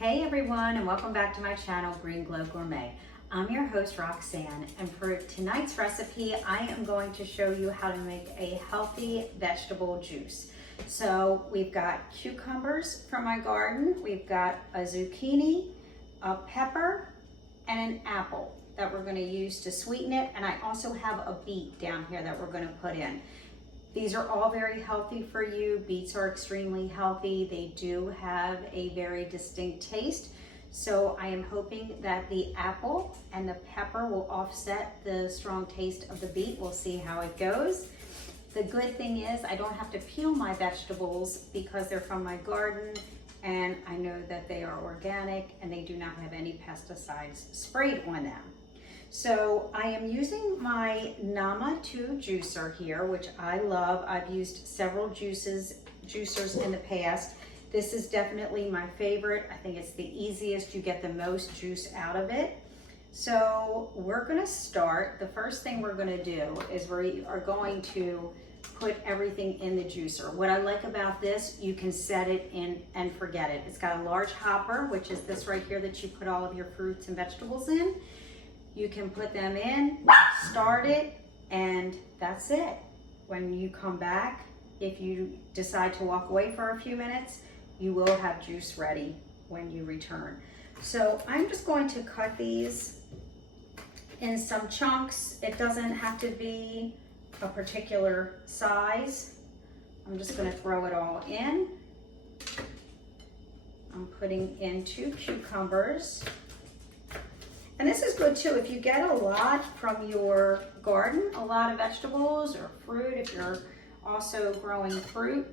Hey everyone, and welcome back to my channel, Green Glow Gourmet. I'm your host, Roxanne, and for tonight's recipe, I am going to show you how to make a healthy vegetable juice. So we've got cucumbers from my garden, we've got a zucchini, a pepper, and an apple that we're going to use to sweeten it, and I also have a beet down here that we're going to put in. These are all very healthy for you. Beets are extremely healthy. They do have a very distinct taste. So I am hoping that the apple and the pepper will offset the strong taste of the beet. We'll see how it goes. The good thing is I don't have to peel my vegetables because they're from my garden, and I know that they are organic and they do not have any pesticides sprayed on them. So I am using my Nama 2 juicer here, which I love. I've used several juicers in the past. This is definitely my favorite. I think it's the easiest. You get the most juice out of it. So we're gonna start. The first thing we're gonna do is we are going to put everything in the juicer. What I like about this, you can set it in and forget it. It's got a large hopper, which is this right here that you put all of your fruits and vegetables in. You can put them in, start it, and that's it. When you come back, if you decide to walk away for a few minutes, you will have juice ready when you return. So I'm just going to cut these in some chunks. It doesn't have to be a particular size. I'm just going to throw it all in. I'm putting in 2 cucumbers. And this is good too, if you get a lot from your garden, a lot of vegetables or fruit, if you're also growing fruit,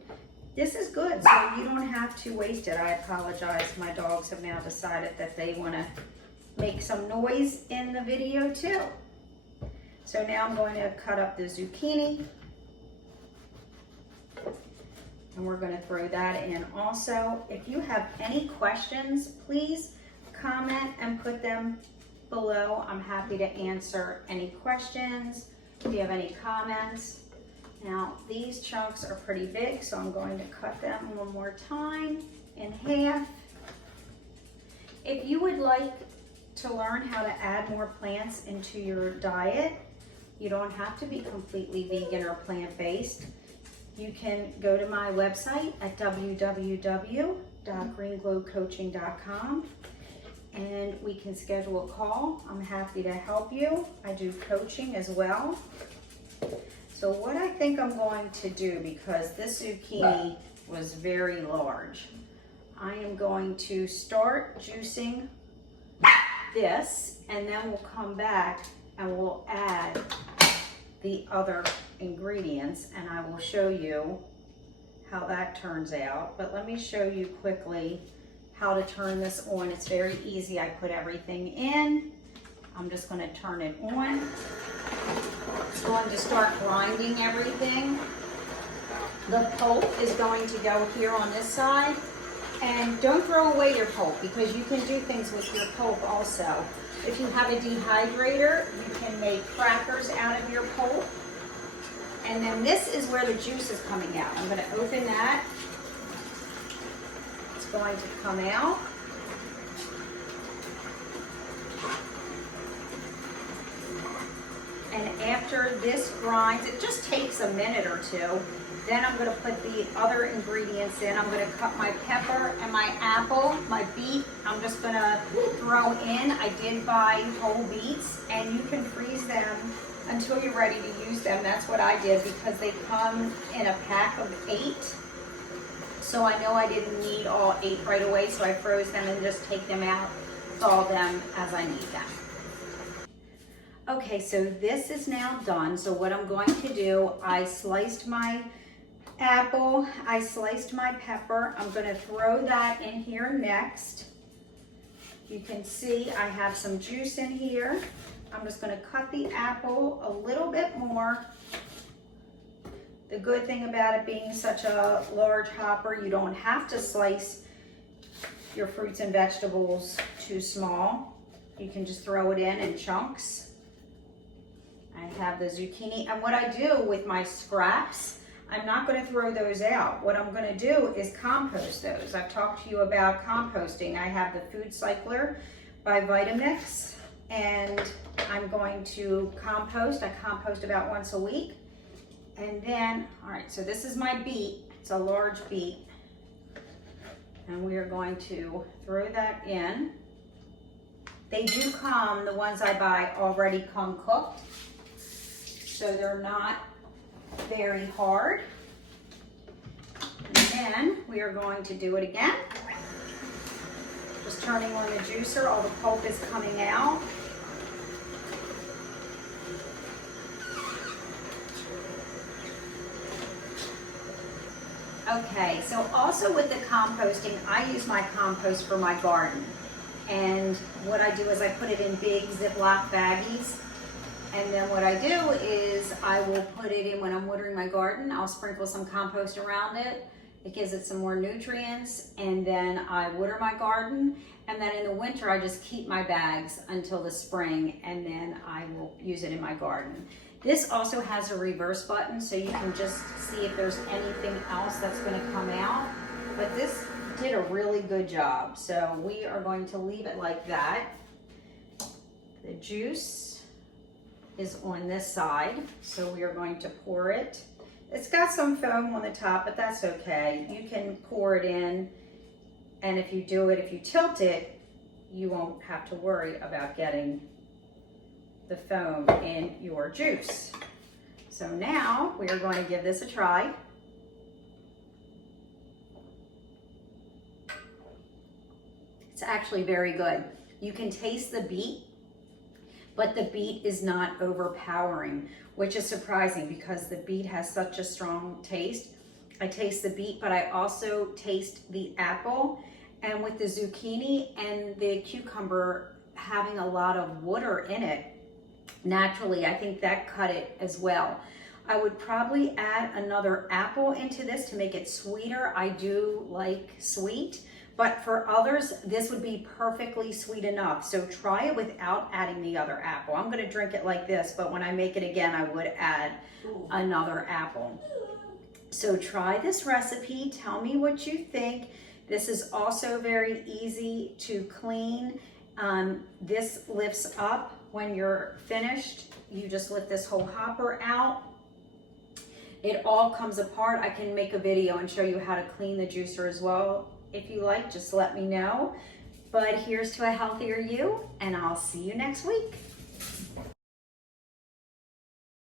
this is good, so you don't have to waste it. I apologize, my dogs have now decided that they want to make some noise in the video too. So now I'm going to cut up the zucchini, and we're going to throw that in also. If you have any questions, please comment and put them below. I'm happy to answer any questions if you have any comments. Now these chunks are pretty big, so I'm going to cut them one more time in half. If you would like to learn how to add more plants into your diet, you don't have to be completely vegan or plant-based. You can go to my website at www.greenglowcoaching.com and we can schedule a call. I'm happy to help you. I do coaching as well. So what I think I'm going to do, because this zucchini was very large, I am going to start juicing this, and then we'll come back and we'll add the other ingredients, and I will show you how that turns out. But let me show you quickly how to turn this on. It's very easy. I put everything in. I'm just going to turn it on. It's going to start grinding everything. The pulp is going to go here on this side. And don't throw away your pulp, because you can do things with your pulp also. If you have a dehydrator, you can make crackers out of your pulp. And then this is where the juice is coming out. I'm going to open that. Going to come out. And after this grinds, it just takes a minute or two. Then I'm going to put the other ingredients in. I'm going to cut my pepper and my apple, my beet. I'm just going to throw in. I did buy whole beets, and you can freeze them until you're ready to use them. That's what I did, because they come in a pack of 8. So I know I didn't need all 8 right away, so I froze them and just take them out, thaw them as I need them. Okay, so this is now done. So what I'm going to do, I sliced my apple, I sliced my pepper. I'm going to throw that in here next. You can see I have some juice in here. I'm just going to cut the apple a little bit more. The good thing about it being such a large hopper, you don't have to slice your fruits and vegetables too small. You can just throw it in chunks. I have the zucchini, and what I do with my scraps, I'm not going to throw those out. What I'm going to do is compost those. I've talked to you about composting. I have the Food Cycler by Vitamix, and I'm going to compost. I compost about once a week. And then, all right, so this is my beet. It's a large beet. And we are going to throw that in. They do come, the ones I buy already come cooked, so they're not very hard. And then we are going to do it again. Just turning on the juicer, all the pulp is coming out. Okay, so also with the composting, I use my compost for my garden. And what I do is I put it in big Ziploc baggies. And then what I do is I will put it in when I'm watering my garden. I'll sprinkle some compost around it. It gives it some more nutrients. And then I water my garden. And then in the winter, I just keep my bags until the spring. And then I will use it in my garden. This also has a reverse button, so you can just see if there's anything else that's going to come out. But this did a really good job. So we are going to leave it like that. The juice is on this side, so we are going to pour it. It's got some foam on the top, but that's okay. You can pour it in, and if you do it, if you tilt it, you won't have to worry about getting the foam in your juice. So now we are going to give this a try. It's actually very good. You can taste the beet, but the beet is not overpowering, which is surprising because the beet has such a strong taste. I taste the beet, but I also taste the apple. And with the zucchini and the cucumber having a lot of water in it, naturally, I think that cut it as well. I would probably add another apple into this to make it sweeter. I do like sweet, but for others, this would be perfectly sweet enough. So try it without adding the other apple. I'm gonna drink it like this, but when I make it again, I would add another apple. So try this recipe, tell me what you think. This is also very easy to clean. This lifts up when you're finished. You just lift this whole hopper out. It all comes apart. I can make a video and show you how to clean the juicer as well. If you like, just let me know. But here's to a healthier you, and I'll see you next week.